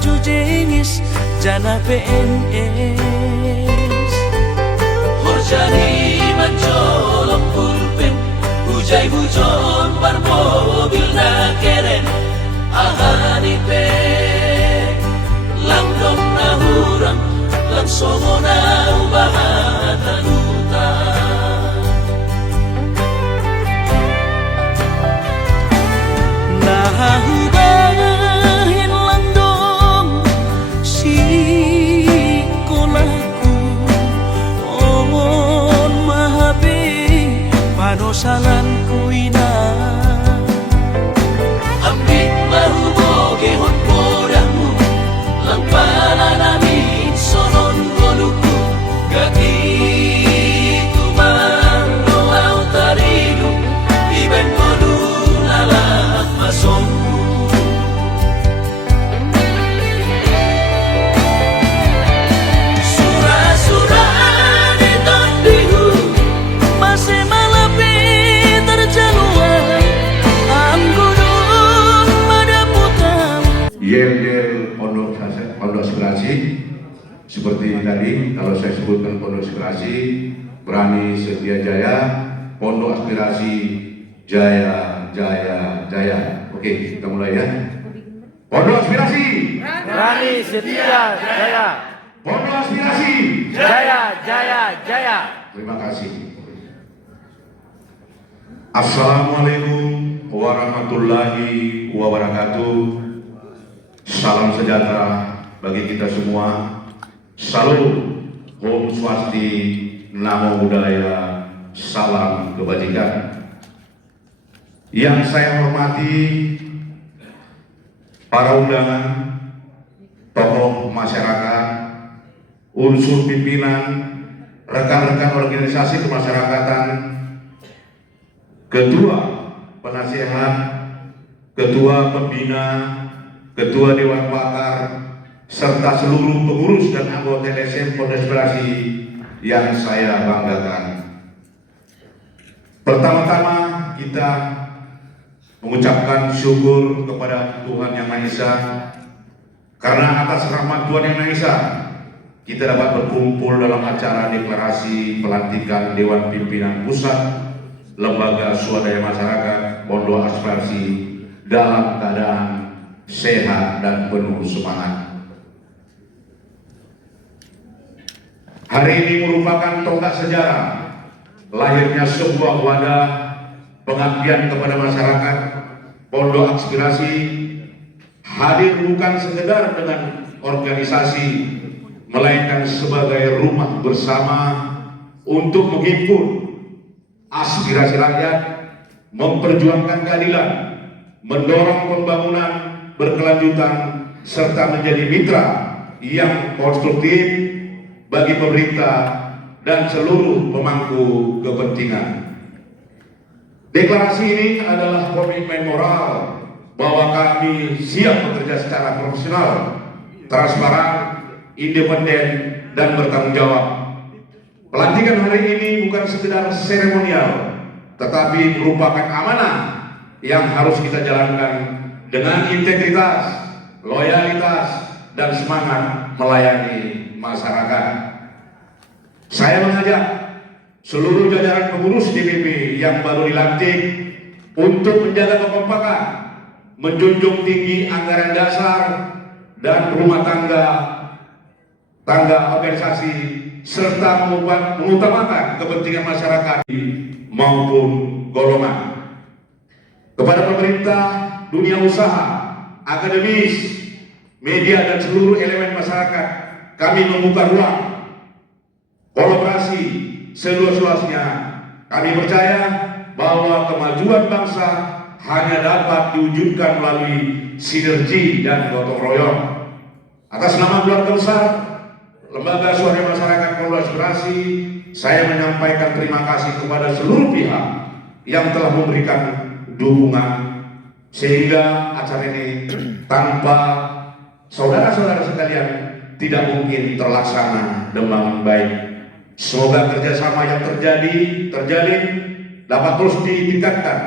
maju jengis jana PNS. Horjani mancolok pulpen, hujai hujon bar mobil na keren, ahani pe langdong na hurang, langsongo na ubahatan utang. Nahubahin langdong si kolaku, ongon mahabe panosalan ko ina. Ambit mahuboge hon podamu, lang pala namin sonon goluku, gati tumang doaw tarino, iben golu nalat masongku. Surah-surah di tondihu, masih malapi terjaluan, anggunun madaputang. Yel Pondok Aspirasi seperti tadi kalau saya sebutkan Pondok Aspirasi Berani Setia Jaya, Pondok Aspirasi Jaya Jaya Jaya. Oke, kita mulai ya. Pondok Aspirasi Berani Setia Jaya, Pondok Aspirasi Jaya Jaya Jaya. Terima kasih. Assalamualaikum warahmatullahi wabarakatuh. Salam sejahtera bagi kita semua. Salut, Om Swasti, Namo Buddhaya, salam kebajikan. Yang saya hormati para undangan, tokoh masyarakat, unsur pimpinan, rekan-rekan organisasi kemasyarakatan, ketua penasihat, ketua pembina, ketua dewan pakar, serta seluruh pengurus dan anggota LSM Pondok Aspirasi yang saya banggakan. Pertama-tama kita mengucapkan syukur kepada Tuhan Yang Maha Esa, karena atas rahmat Tuhan Yang Maha Esa kita dapat berkumpul dalam acara deklarasi pelantikan Dewan Pimpinan Pusat Lembaga Swadaya Masyarakat Pondok Aspirasi dalam keadaan sehat dan penuh semangat. Hari ini merupakan tonggak sejarah lahirnya sebuah wadah pengabdian kepada masyarakat. Pondok Aspirasi hadir bukan sekedar dengan organisasi, melainkan sebagai rumah bersama untuk menghimpun aspirasi rakyat, memperjuangkan keadilan, mendorong pembangunan berkelanjutan, serta menjadi mitra yang konstruktif bagi pemerintah dan seluruh pemangku kepentingan. Deklarasi ini adalah komitmen moral bahwa kami siap bekerja secara profesional, transparan, independen, dan bertanggung jawab. Pelantikan hari ini bukan sekedar seremonial, tetapi merupakan amanah yang harus kita jalankan dengan integritas, loyalitas, dan semangat melayani masyarakat. Saya mengajak seluruh jajaran pengurus DPP yang baru dilantik untuk menjaga kekompakan, menjunjung tinggi anggaran dasar dan rumah tangga organisasi, serta mengutamakan kepentingan masyarakat maupun golongan. Kepada pemerintah, dunia usaha, akademis, media, dan seluruh elemen masyarakat, kami membuka ruang kolaborasi seluas-luasnya. Kami percaya bahwa kemajuan bangsa hanya dapat diwujudkan melalui sinergi dan gotong royong. Atas nama keluarga besar Lembaga Swadaya Masyarakat Pondok Aspirasi, saya menyampaikan terima kasih kepada seluruh pihak yang telah memberikan dukungan sehingga acara ini tanpa saudara-saudara sekalian tidak mungkin terlaksana dengan baik. Semoga kerjasama yang terjalin dapat terus ditingkatkan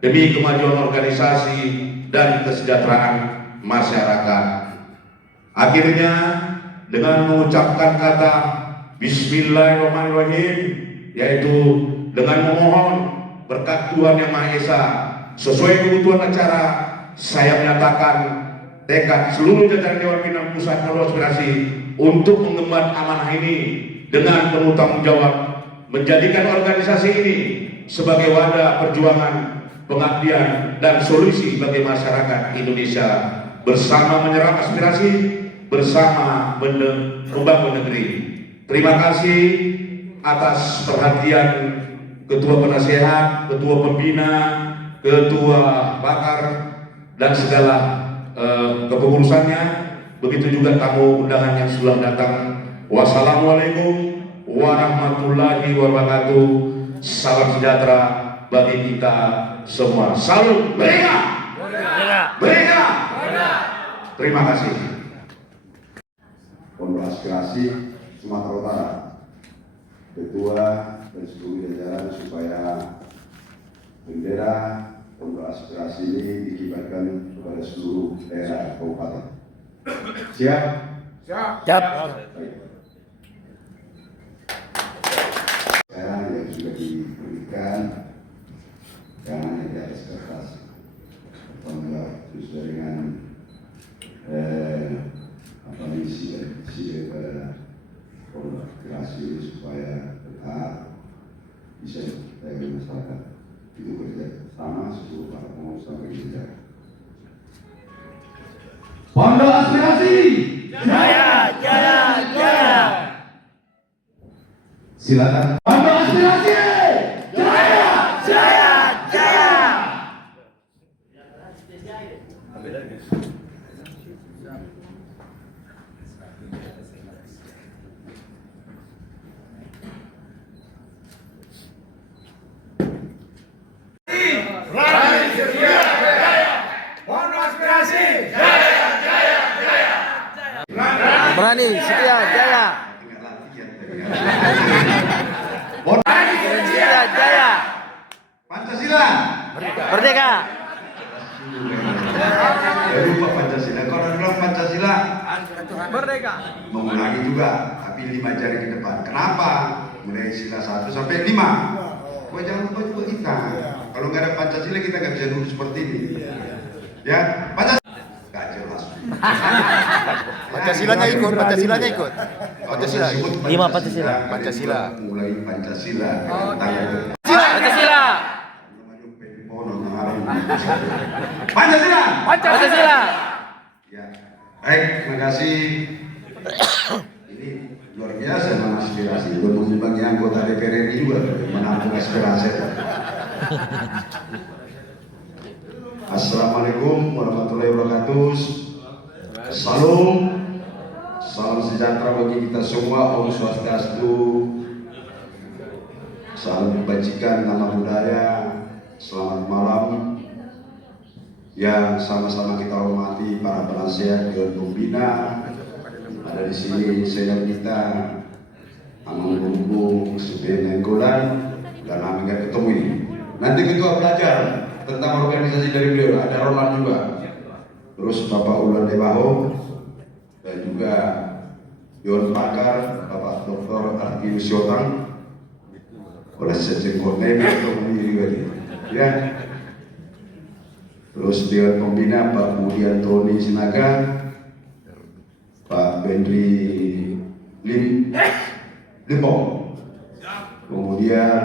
demi kemajuan organisasi dan kesejahteraan masyarakat. Akhirnya dengan mengucapkan kata Bismillahirrahmanirrahim, yaitu dengan memohon berkat Tuhan Yang Maha Esa, sesuai kebutuhan acara, saya menyatakan tekad seluruh jajaran Dewan Pimpinan Pusat Pondok Aspirasi untuk mengemban amanah ini dengan penuh tanggung jawab, menjadikan organisasi ini sebagai wadah perjuangan, pengabdian, dan solusi bagi masyarakat Indonesia, bersama menyerap aspirasi, bersama membangun negeri. Terima kasih atas perhatian Ketua Penasehat, Ketua Pembina, Ketua Bakar, dan segala kepengurusannya. Begitu juga tamu undangan yang sudah datang. Wassalamualaikum warahmatullahi wabarakatuh. Salam sejahtera bagi kita semua. Salut, Merdeka! Merdeka! Terima kasih. Pondok Aspirasi Sumatera Utara, Ketua dan seluruh jajaran, supaya bendera Pondok Aspirasi ini dikibarkan kepada seluruh daerah kabupaten. Siap? Siap. Baik. Sekarang yang sudah diberikan jangan hanya di atas kertas, apabila sesuai dengan misi dan visi daripada Pondok Aspirasi ini, supaya tetap bisa dipercaya masyarakat. Itu kerja sama seluruh para pengurus sampai kerja. Pondok Aspirasi Jaya, jaya, jaya. silakan. Pondok Aspirasi Jaya, jaya, jaya. Berani setia jaya. Pondok Aspirasi jaya, jaya, jaya. Berani setia jaya. Berani setia jaya. Pancasila. Merdeka. Ya lupa Pancasila. Kalau bilang Pancasila Merdeka. mengulangi juga, tapi 5 jari ke depan. Kenapa? Mulai sila 1 sampai 5. Kau jangan lupa juga kita. Kalau nggak ada Pancasila kita nggak bisa duduk seperti ini. Ya, Pancasila. Nggak jelas. Pancasilanya ikut, Pancasilanya ikut. Pancasila. 5 Pancasila. Pancasila. Mulai Pancasila. Pancasila. Pancasila. Pancasila. Ya, baik, terima kasih. Ini luar biasa mengaspirasi, juga mengimbangi anggota DPR RI juga menampung aspirasi. Assalamualaikum warahmatullahi wabarakatuh. Salam sejahtera bagi kita semua. Om Swastiastu. Salam kebajikan, nama budaya. Selamat malam. Yang sama-sama kita hormati para penasehat Dewan Pembina. Ada di sini senior kita, Amang Bumbu, Sebenarnya Golan, dan kami nggak ketemu ini. Nanti ketua belajar tentang organisasi dari beliau, ada Roland juga. Terus Bapak Ulan Debaho, dan juga Dewan Pakar, Bapak Dr. Arti Siotang, oleh Sekjen Kornel, ya. Terus Dewan Pembina Pak Budian Tony Sinaga, Pak Benri Limpong. Kemudian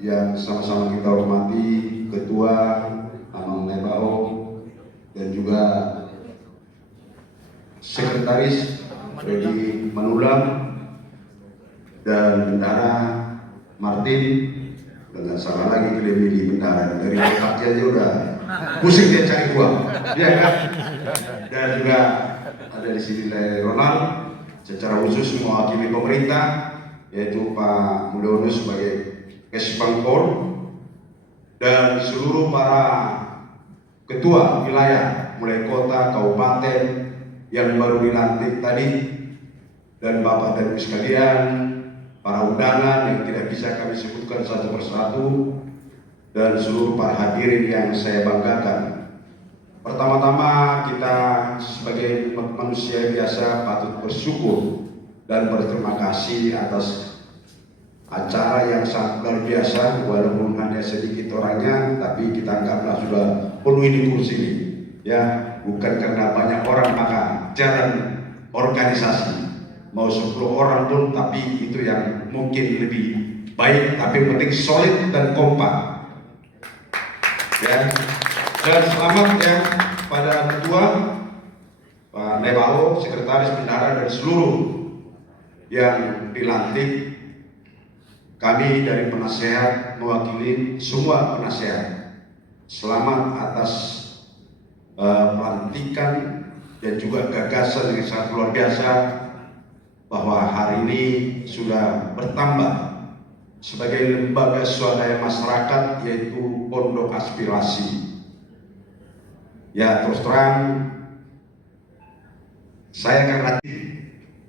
yang sama-sama kita hormati Ketua Amang Nebao, dan juga Sekretaris Freddy Manulang, dan Bendara Martin, dengan salah lagi kelebih di Bendara dari Pak aja udah pusing dia cari uang, ya kan? Dan juga ada di sini Ronald, secara khusus mewakili pemerintah, yaitu Pak Mulyono sebagai Kesbangpol, dan seluruh para ketua wilayah, mulai kota, kabupaten yang baru dilantik tadi, dan Bapak dan Ibu sekalian, para undangan yang tidak bisa kami sebutkan satu persatu, dan seluruh para hadirin yang saya banggakan. Pertama-tama kita sebagai manusia biasa patut bersyukur dan berterima kasih atas acara yang sangat luar biasa, walaupun hanya sedikit orangnya, tapi kita anggaplah sudah penuh di kursi ini. Ya, bukan karena banyak orang maka jalan organisasi mau 10 orang pun, tapi itu yang mungkin lebih baik, tapi penting solid dan kompak. Ya, dan selamat ya pada Ketua Pak Nebao, Sekretaris Bendahara dan seluruh yang dilantik. Kami dari penasehat mewakili semua penasehat. Selamat atas pelantikan dan juga gagasan yang sangat luar biasa bahwa hari ini sudah bertambah sebagai lembaga swadaya masyarakat, yaitu Pondok Aspirasi. Ya, terus terang saya karena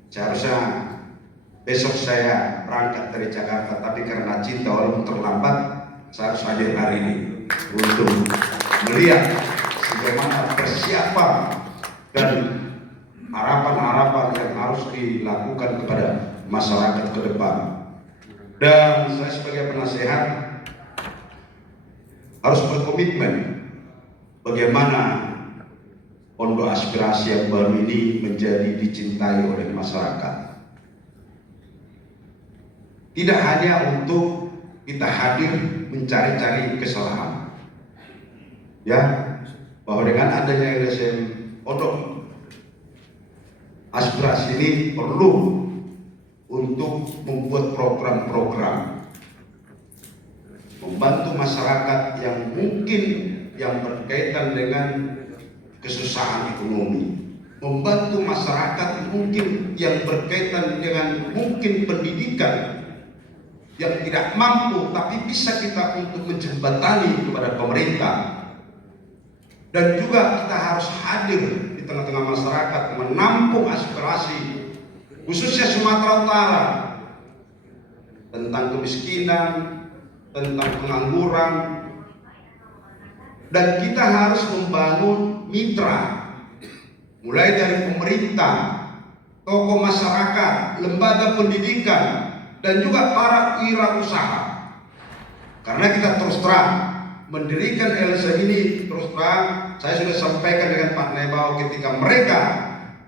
seharusnya besok saya berangkat dari Jakarta, tapi karena cinta walaupun terlambat, saya harus hadir hari ini untuk melihat bagaimana persiapan dan harapan-harapan yang harus dilakukan kepada masyarakat ke depan. Dan saya sebagai penasehat harus berkomitmen bagaimana Pondok Aspirasi yang baru ini menjadi dicintai oleh masyarakat. Tidak hanya untuk kita hadir mencari-cari kesalahan, ya, bahwa dengan adanya LSM Pondok Aspirasi ini perlu untuk membuat program-program membantu masyarakat yang mungkin yang berkaitan dengan kesusahan ekonomi, membantu masyarakat mungkin yang berkaitan dengan mungkin pendidikan yang tidak mampu, tapi bisa kita untuk menjembatani kepada pemerintah. Dan juga kita harus hadir di tengah-tengah masyarakat, menampung aspirasi khususnya Sumatera Utara tentang kemiskinan, tentang pengangguran. Dan kita harus membangun mitra, mulai dari pemerintah, tokoh masyarakat, lembaga pendidikan, dan juga para wirausaha. Karena kita terus terang mendirikan LSM ini, terus terang saya sudah sampaikan dengan Pak Nebao ketika mereka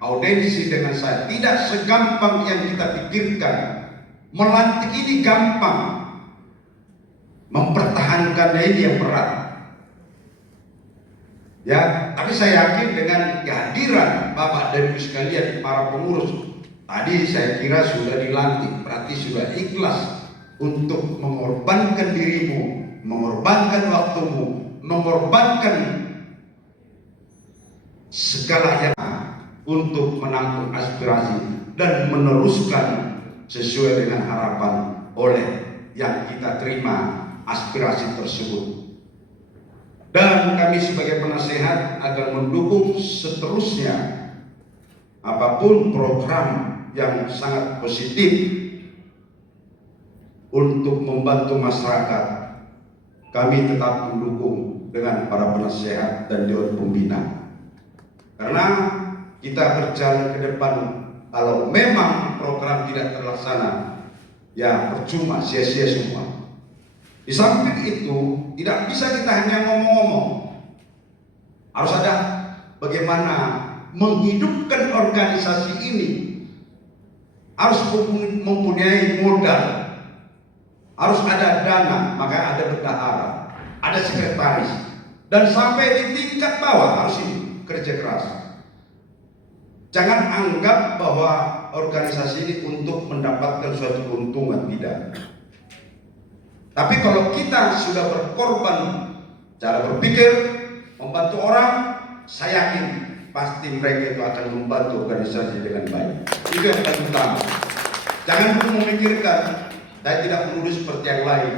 audiensi dengan saya, tidak segampang yang kita pikirkan. Melantik ini gampang, mempertahankannya ini yang berat. Ya, tapi saya yakin dengan kehadiran Bapak dan Ibu sekalian, para pengurus tadi, saya kira sudah dilantik, berarti sudah ikhlas untuk mengorbankan dirimu, mengorbankan waktumu, mengorbankan segala yang untuk menampung aspirasi dan meneruskan sesuai dengan harapan oleh yang kita terima aspirasi tersebut. Dan kami sebagai penasehat akan mendukung seterusnya apapun program yang sangat positif untuk membantu masyarakat. Kami tetap mendukung dengan para penasehat dan dewan pembina, karena kita berjalan ke depan. Kalau memang program tidak terlaksana, ya percuma, sia-sia semua. Di samping itu, tidak bisa kita hanya ngomong-ngomong. Harus ada bagaimana menghidupkan organisasi ini. Harus mempunyai modal, harus ada dana, maka ada bendahara, ada sekretaris, dan sampai di tingkat bawah harus ini kerja keras. Jangan anggap bahwa organisasi ini untuk mendapatkan suatu keuntungan, tidak. Tapi kalau kita sudah berkorban cara berpikir, membantu orang, saya yakin pasti mereka itu akan membantu organisasi dengan baik. Itu yang paling utama. Jangan perlu memikirkan, saya tidak menulis seperti yang lain.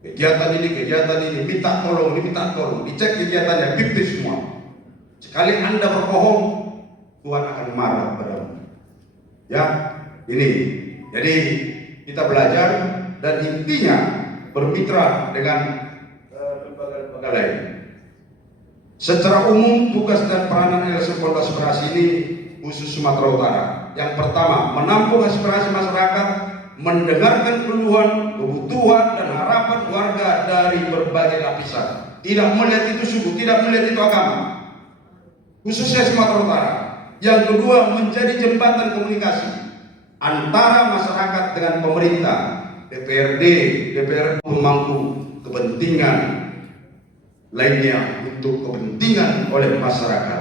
Kegiatan ini, minta tolong, dicek kegiatannya, pipis semua. Sekali Anda berbohong, Tuhan akan marah padamu. Ya, ini. Jadi kita belajar dan intinya bermitra dengan lembaga-lembaga lain. Secara umum, tugas dan peranan LSM Pondok Aspirasi ini khusus Sumatera Utara. Yang pertama, menampung aspirasi masyarakat, mendengarkan keluhan, kebutuhan, dan harapan warga dari berbagai lapisan. Tidak melihat itu suku, tidak melihat itu agama, khususnya Sumatera Utara. Yang kedua, menjadi jembatan komunikasi antara masyarakat dengan pemerintah, DPRD, DPR pemangku kepentingan lainnya untuk kepentingan oleh masyarakat.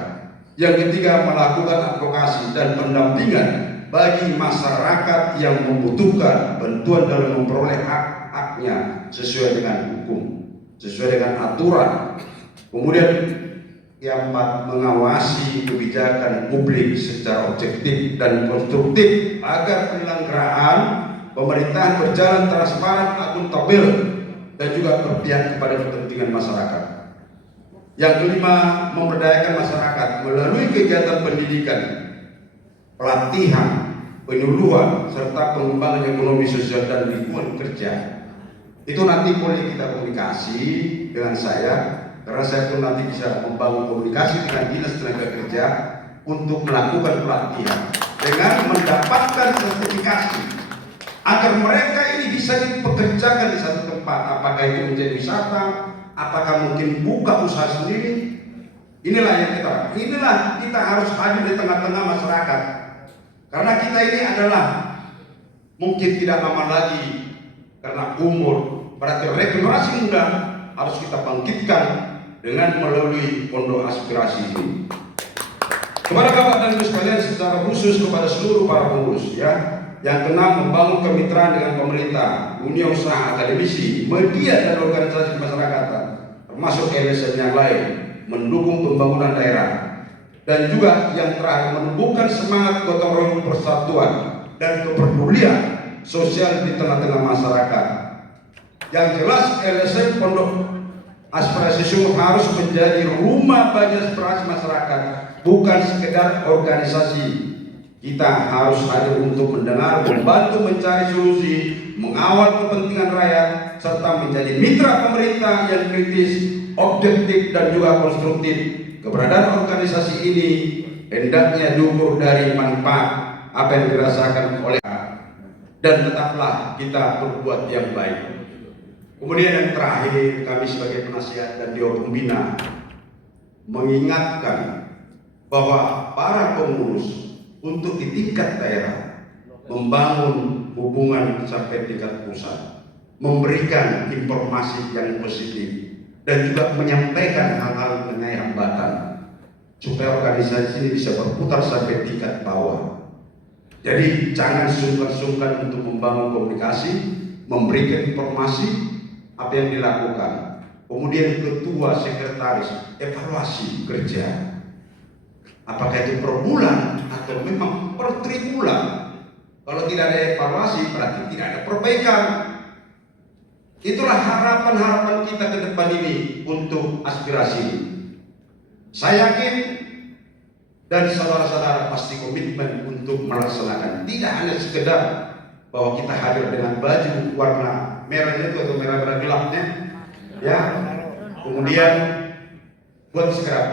Yang ketiga, melakukan advokasi dan pendampingan bagi masyarakat yang membutuhkan bantuan dalam memperoleh hak-haknya sesuai dengan hukum, sesuai dengan aturan. Kemudian yang keempat, mengawasi kebijakan publik secara objektif dan konstruktif agar penyelenggaraan pemerintahan berjalan transparan, akuntabel, dan juga berpihak kepada kepentingan masyarakat. Yang kelima, memberdayakan masyarakat melalui kegiatan pendidikan, pelatihan, penyuluhan, serta pengembangan ekonomi sosial dan lingkungan kerja. Itu nanti boleh kita komunikasi dengan saya, karena saya pun nanti bisa membangun komunikasi dengan Dinas Tenaga Kerja untuk melakukan pelatihan dengan mendapatkan sertifikasi agar mereka ini bisa dipekerjakan di satu tempat, apakah itu menjadi wisata, apakah mungkin buka usaha sendiri. Inilah kita harus hadir di tengah-tengah masyarakat, karena kita ini adalah mungkin tidak lama lagi karena umur, berarti regenerasi muda harus kita bangkitkan dengan melalui Pondok Aspirasi ini. Kepada Bapak dan Ibu sekalian, secara khusus kepada seluruh para pengurus, ya. Yang keenam, membangun kemitraan dengan pemerintah, dunia usaha, akademisi, media, dan organisasi masyarakatan, termasuk LSM yang lain, mendukung pembangunan daerah. Dan juga yang terakhir, menumbuhkan semangat gotong royong persatuan dan kepedulian sosial di tengah-tengah masyarakat. Yang jelas, LSM Pondok Aspirasi Sumut harus menjadi rumah bagi aspirasi masyarakat, bukan sekedar organisasi. Kita harus hadir untuk mendengar, membantu mencari solusi, mengawal kepentingan rakyat, serta menjadi mitra pemerintah yang kritis, objektif, dan juga konstruktif. Keberadaan organisasi ini hendaknya diukur dari manfaat apa yang dirasakan oleh dan tetaplah kita berbuat yang baik. Kemudian yang terakhir, kami sebagai penasihat dan dewan pembina mengingatkan bahwa para pengurus untuk di tingkat daerah membangun hubungan sampai tingkat pusat, memberikan informasi yang positif, dan juga menyampaikan hal-hal mengenai hambatan supaya organisasi ini bisa berputar sampai tingkat bawah. Jadi jangan sungkan-sungkan untuk membangun komunikasi, memberikan informasi apa yang dilakukan. Kemudian ketua, sekretaris, evaluasi kerja. Apakah itu per bulan atau memang per tribulan? Kalau tidak ada evaluasi berarti tidak ada perbaikan. Itulah harapan-harapan kita ke depan ini untuk aspirasi. Saya yakin dan saudara-saudara pasti komitmen untuk melaksanakan. Tidak hanya sekedar bahwa kita hadir dengan baju warna merahnya itu atau merah-merah gelapnya, ya. Kemudian buat segera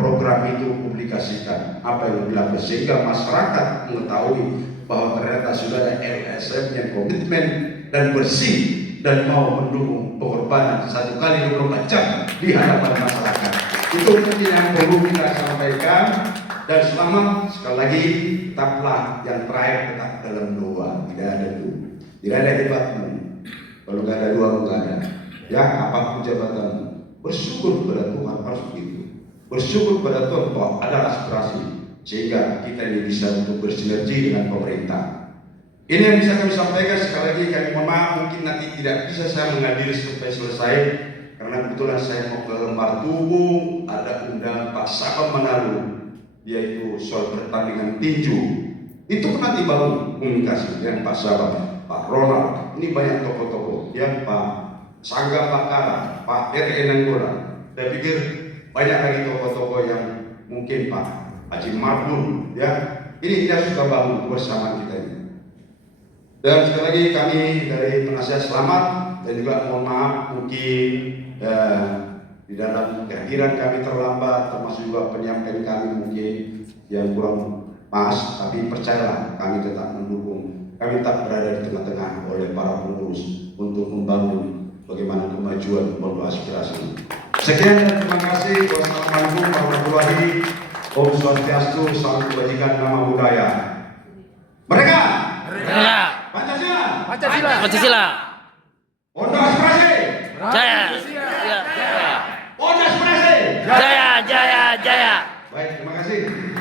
program itu publikasikan apa yang dilakukan sehingga masyarakat mengetahui bahwa ternyata sudah ada LSM yang komitmen dan bersih dan mau mendukung pengorbanan 1 kali 24 jam di hadapan masyarakat. Itu mungkin yang perlu kita sampaikan. Dan selamat sekali lagi, tetaplah yang terakhir tetap dalam doa. Tidak ada hebatmu kalau nggak ada doa, nggak ada. Ya, apapun jabatanmu, bersyukur kepada Tuhan, harus begitu. Bersyukur kepada Tuhan bahwa ada aspirasi sehingga kita ini bisa untuk bersinergi dengan pemerintah. Ini yang bisa kami sampaikan. Sekali lagi kami mohon maaf, mungkin nanti tidak bisa saya menghadiri sampai selesai karena kebetulan saya mau ke Martubung, ada undangan Pak Sabam Manado, yaitu soal pertandingan tinju. Itu pun nanti baru komunikasi dengan Pak Sabam, Pak Ronald, ini banyak tokoh-tokoh, ya, Pak Sangga Pakara, Pak R.E. Nanggora. Saya pikir banyak lagi tokoh-tokoh yang mungkin Pak Haji Marbun, ya. Ini kita sudah bangun bersama kita ini. Dan sekali lagi kami dari penasihat selamat dan juga mohon maaf mungkin di dalam kehadiran kami terlambat, termasuk juga penyampaian kami mungkin yang kurang pas, tapi percayalah kami tetap mendukung, kami tetap berada di tengah-tengah oleh para pengurus untuk membangun bagaimana kemajuan pondok aspirasi. Sekian dan terima kasih. Wassalamualaikum warahmatullahi wabarakatuh. Om Swastiastu, salam kebajikan, nama budaya. Mereka Pancasila. Pancasila. Pondok aspirasi. Jaya. Jaya. Pondok aspirasi. Jaya. Jaya. Jaya. Baik, terima kasih.